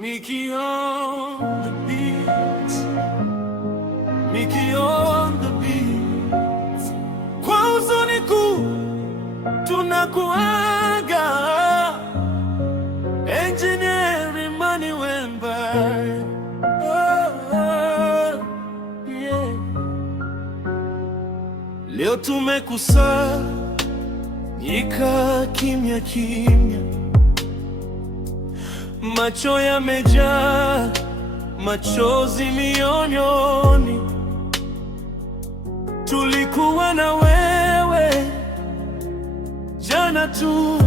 Mickey on the beat, Mickey on the beat. Kwa huzuni kuu tunakuaga, Engineer Emmanuel Mbae. Yeah. Leo tumekusanyika kimya kimya, macho yamejaa machozi mioyoni. Tulikuwa na wewe jana tu,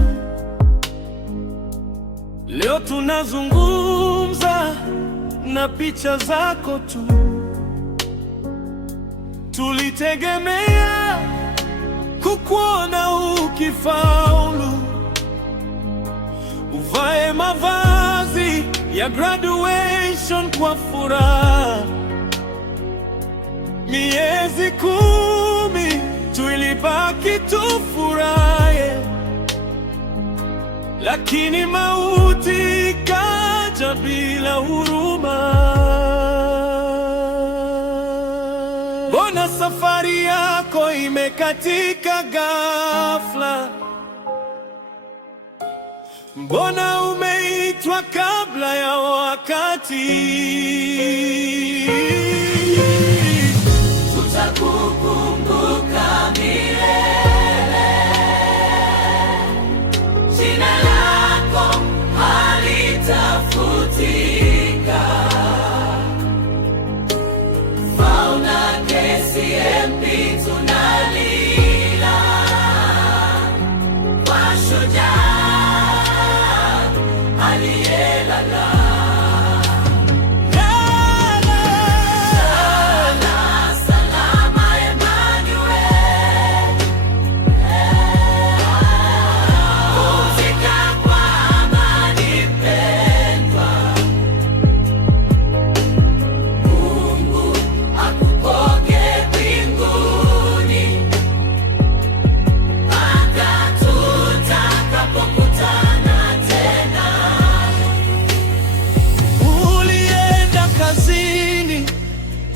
leo tunazungumza na picha zako tu. Tulitegemea kukuona ukifaulu, uvae mavazi ya graduation kwa furaha. Miezi 10 tulibaki tufurahi, lakini mauti ikaja bila huruma. Mbona safari yako imekatika ghafla? Mbona umeitwa kabla ya wakati? Tutakukumbuka milele, jina lako halitafutika. Fauna KCMB tunalila kwa shujaa aliyelala.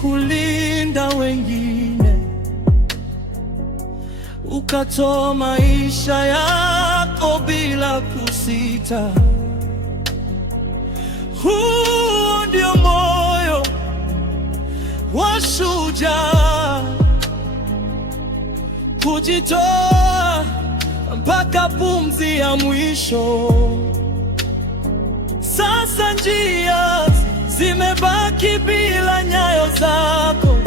Kulinda wengine, ukatoa maisha yako bila kusita. Huu ndio moyo wa shujaa, kujitoa mpaka pumzi ya mwisho. Sasa njia zimebaki bila nyayo zako,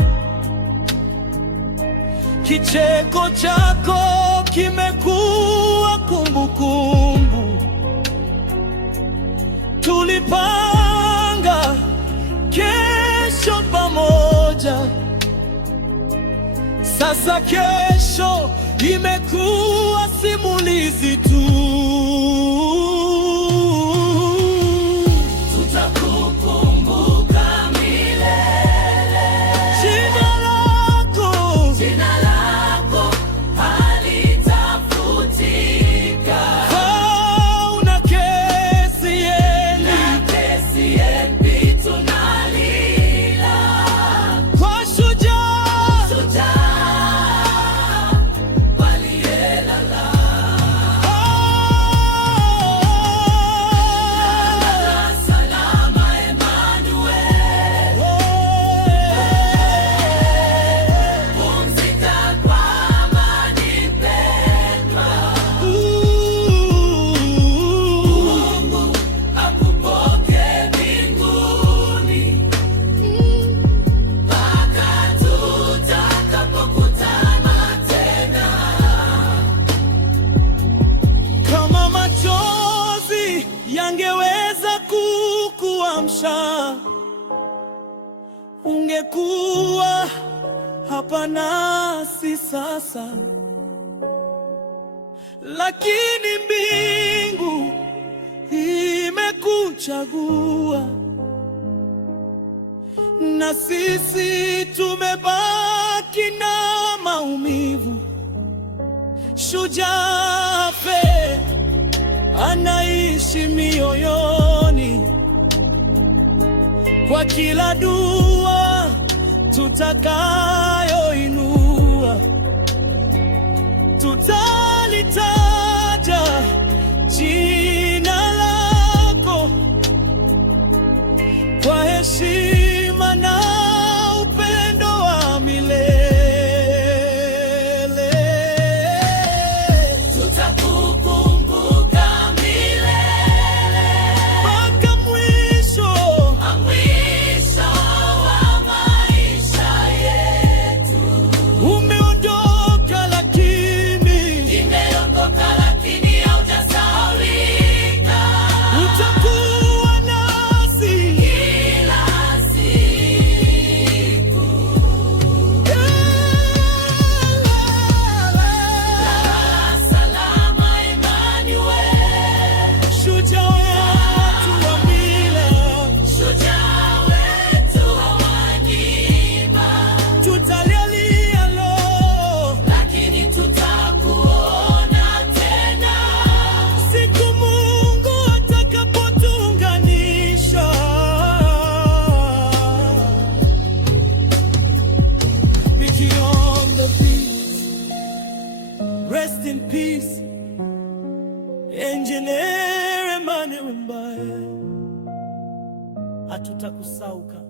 kicheko chako kimekuwa kumbukumbu. Tulipanga kesho pamoja, sasa kesho imekuwa simulizi tu. Yangeweza kukuamsha, ungekuwa hapa nasi sasa. Lakini mbingu imekuchagua, na sisi tumebaki na maumivu. shujaa fe anaishi mioyoni. Kwa kila dua tutakayoinua, tutalitaja jina lako kwa heshima na upendo wa milele. Tutakukumbuka milele mpaka mwisho wa maisha yetu. Umeondoka lakini haujasahaulika. utakuwa nasi Kila siku. Salama Emmanuel, shujaa wetu wa mila, shujaa wetu wa Manyima, tutalialia lo, lakini tutakuona tena siku Mungu atakapotuunganisha. Beyond the peace, rest in peace, Engineer Emmanuel Mbae, hatutakusauka.